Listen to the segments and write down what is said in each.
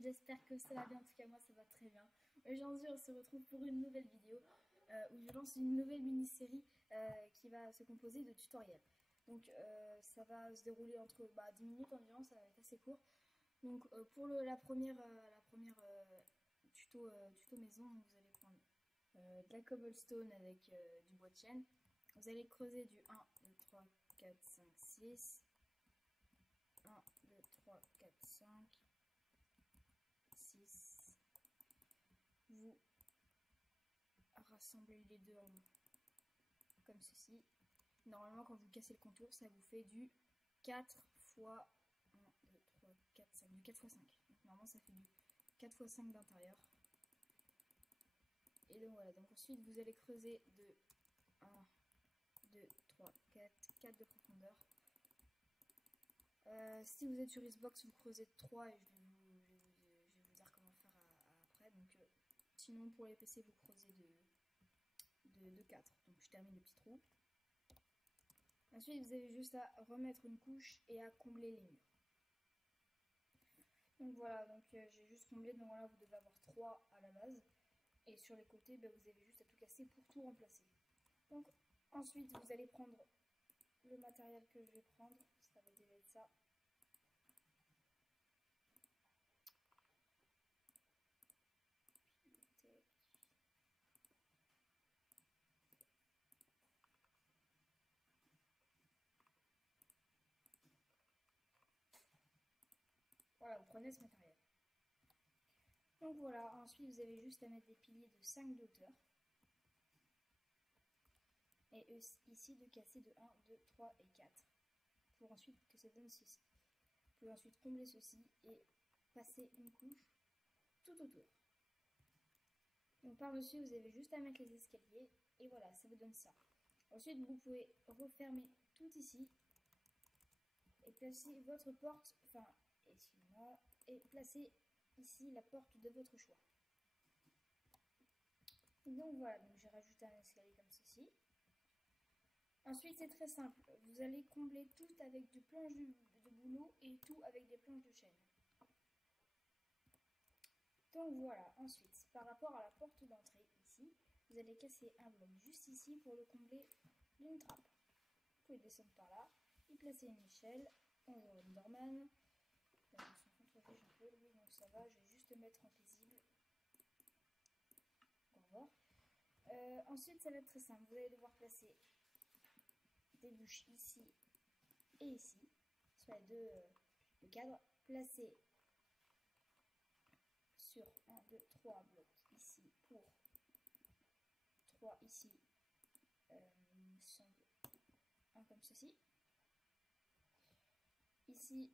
salut, j'espère que ça va bien, en tout cas moi ça va très bien. Aujourd'hui on se retrouve pour une nouvelle vidéo où je lance une nouvelle mini-série qui va se composer de tutoriels. Donc ça va se dérouler entre 10 minutes environ, ça va être assez court. Donc pour la première, tuto maison, vous allez prendre de la cobblestone avec du bois de chêne. Vous allez creuser du 1, 2, 3, 4, 5, 6. 1, 2, 3, 4, 5, 6. Vous rassemblez les deux comme ceci. Normalement, quand vous cassez le contour, ça vous fait du 4 fois 1, 2, 3, 4, 5. Du 4 fois 5. Donc, normalement, ça fait du 4 fois 5 d'intérieur. Et donc voilà. Donc ensuite, vous allez creuser de 1, 2, 3, 4 de profondeur. Si vous êtes sur Xbox, vous creusez de 3 et je vais vous dire comment faire après. Donc, sinon, pour les PC, vous creusez de 4. Donc, je termine le petit trou. Ensuite, vous avez juste à remettre une couche et à combler les murs. Donc voilà, donc j'ai juste comblé. Donc voilà, vous devez avoir 3 à la base. Et sur les côtés, vous avez juste à tout casser pour tout remplacer. Donc ensuite, vous allez prendre le matériel que je vais prendre. Ça va déjà être ça. Voilà, vous prenez ce matériel. Donc voilà, ensuite vous avez juste à mettre des piliers de 5 de hauteur. Et ici de casser de 1, 2, 3 et 4. Pour ensuite que ça donne ceci. Vous pouvez ensuite combler ceci et passer une couche tout autour. Donc par-dessus vous avez juste à mettre les escaliers et voilà, ça vous donne ça. Ensuite vous pouvez refermer tout ici et placer votre porte, excusez-moi, et placer ici la porte de votre choix. Donc voilà, donc j'ai rajouté un escalier comme ceci. Ensuite c'est très simple, vous allez combler tout avec du planche de bouleau et tout avec des planches de chêne. Donc voilà, ensuite par rapport à la porte d'entrée ici, vous allez casser un bloc juste ici pour le combler d'une trappe. Vous pouvez descendre par là et placer une échelle, on aura une dormane. Là, je me suis contrefait un peu, oui, donc ça va, je vais juste mettre en paisible. Au revoir. Ensuite, ça va être très simple. Vous allez devoir placer des bouches ici et ici, sur les deux cadres. Placer sur 1, 2, 3 blocs ici pour 3 ici, il me semble, un comme ceci. Ici,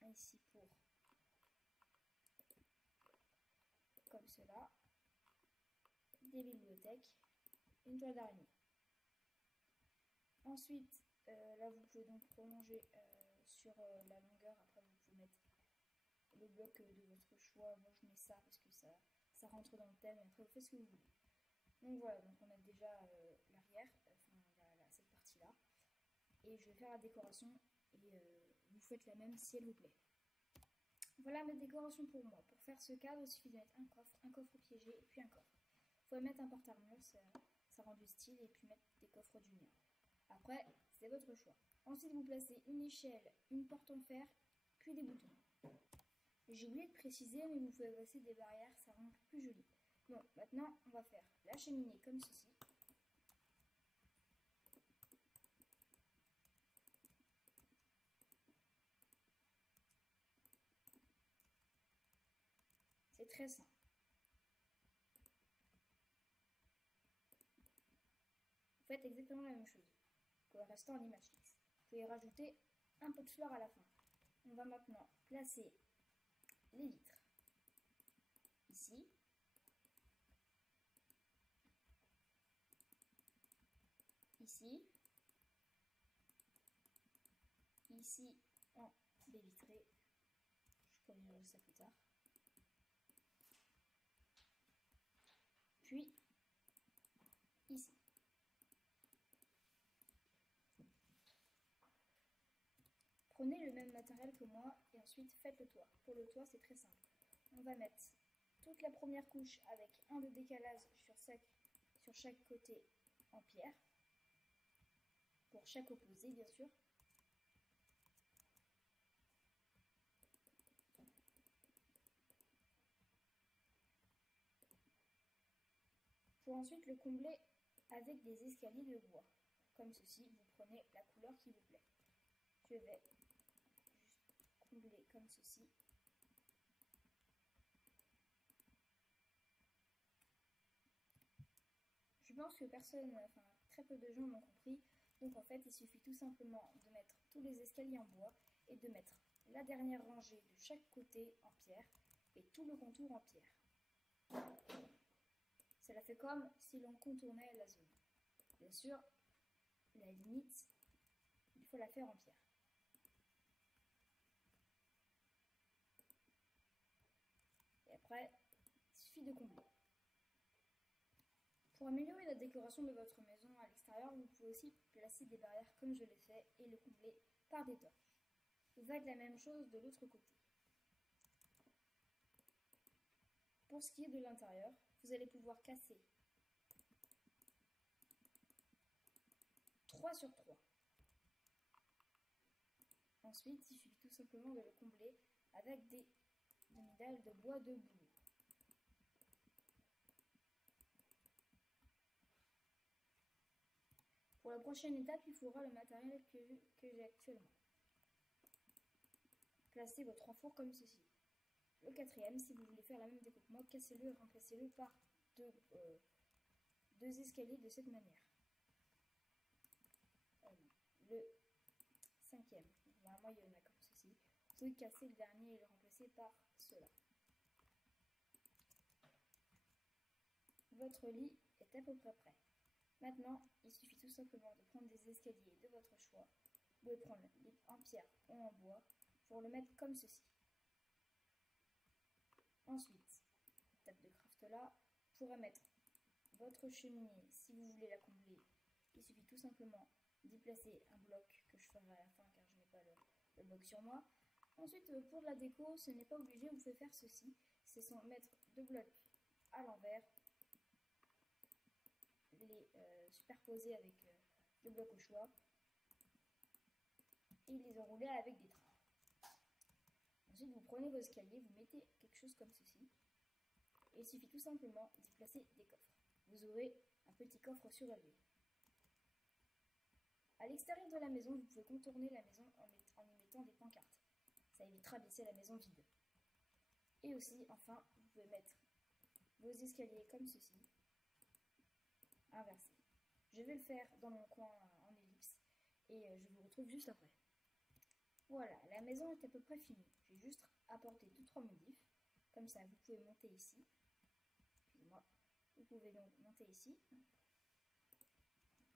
un ici pour comme cela. Des bibliothèques, une toile d'araignée. Ensuite, là vous pouvez donc prolonger sur la longueur. Après vous pouvez mettre le bloc de votre choix. Moi je mets ça parce que ça rentre dans le thème et après vous faites ce que vous voulez. Donc voilà, donc on a déjà l'arrière, cette partie là. Et je vais faire la décoration et vous faites la même si elle vous plaît. Voilà mes décorations pour moi. Pour faire ce cadre, il suffit de mettre un coffre piégé et puis un coffre. Vous pouvez mettre un porte-armure, ça rend du style, et puis mettre des coffres du mur. Après, c'est votre choix. Ensuite, vous placez une échelle, une porte en fer, puis des boutons. J'ai oublié de préciser, mais vous pouvez passer des barrières, ça rend plus joli. Bon, maintenant, on va faire la cheminée comme ceci. C'est très simple. Vous faites exactement la même chose que le restant en image fixe. Vous pouvez rajouter un peu de fleurs à la fin. On va maintenant placer les vitres ici. Ici. Ici en baie vitrée. Je corrigerai ça plus tard. Puis ici. Prenez le même matériel que moi et ensuite faites le toit. Pour le toit, c'est très simple. On va mettre toute la première couche avec un de décalage sur chaque côté en pierre. Pour chaque opposé, bien sûr. Pour ensuite le combler avec des escaliers de bois. Comme ceci, vous prenez la couleur qui vous plaît. Je vais juste combler comme ceci. Je pense que très peu de gens l'ont compris. Donc en fait, il suffit tout simplement de mettre tous les escaliers en bois et de mettre la dernière rangée de chaque côté en pierre et tout le contour en pierre. Cela fait comme si l'on contournait la zone. Bien sûr, la limite, il faut la faire en pierre. Et après, il suffit de combler. Pour améliorer la décoration de votre maison à l'extérieur, vous pouvez aussi placer des barrières comme je l'ai fait et le combler par des torches. Vous faites la même chose de l'autre côté. Pour ce qui est de l'intérieur, vous allez pouvoir casser 3 sur 3. Ensuite, il suffit tout simplement de le combler avec des demi-dalles de bois de bouleau. Pour la prochaine étape, il faudra le matériel que j'ai actuellement. Placez vos 3 fours comme ceci. Le quatrième, si vous voulez faire la même découpe que moi, cassez-le et remplacez-le par deux escaliers de cette manière. Le cinquième, normalement il y en a comme ceci. Vous pouvez casser le dernier et le remplacer par cela. Votre lit est à peu près prêt. Maintenant, il suffit tout simplement de prendre des escaliers de votre choix. Vous pouvez prendre en pierre ou en bois pour le mettre comme ceci. Ensuite, table de craft là, vous pourrez mettre votre cheminée si vous voulez la combler. Il suffit tout simplement d'y placer un bloc que je ferai à la fin car je n'ai pas le bloc sur moi. Ensuite, pour de la déco, ce n'est pas obligé, vous pouvez faire ceci. C'est sans mettre 2 blocs à l'envers, les superposer avec le bloc au choix et les enrouler avec des trains. Ensuite, vous prenez vos escaliers, vous mettez quelque chose comme ceci et il suffit tout simplement d'y placer des coffres. Vous aurez un petit coffre surélevé. À l'extérieur de la maison, vous pouvez contourner la maison en y mettant des pancartes. Ça évitera de laisser la maison vide. Et aussi, enfin, vous pouvez mettre vos escaliers comme ceci, inversés. Je vais le faire dans mon coin en ellipse et je vous retrouve juste après. Voilà, la maison est à peu près finie. J'ai juste apporté 2-3 modifs. Comme ça, vous pouvez monter ici. Excusez-moi. Vous pouvez donc monter ici.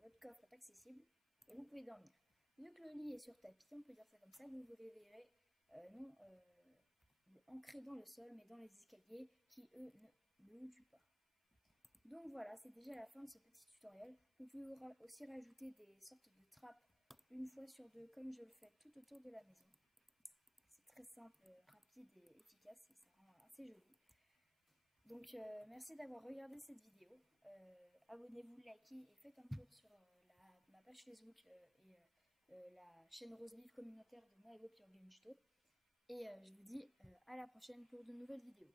Votre coffre est accessible et vous pouvez dormir. Vu que le lit est sur tapis, on peut dire ça comme ça, vous vous réveillerez non ancré dans le sol, mais dans les escaliers qui, eux, ne vous tuent pas. Donc voilà, c'est déjà la fin de ce petit tutoriel. Vous pouvez aussi rajouter des sortes de trappes une fois sur deux, comme je le fais tout autour de la maison. C'est très simple, rapide et efficace, et ça rend assez joli. Donc merci d'avoir regardé cette vidéo. Abonnez-vous, likez et faites un tour sur ma page Facebook et la chaîne Rose Live communautaire de moi et Web Your Game Tuto. Et je vous dis à la prochaine pour de nouvelles vidéos.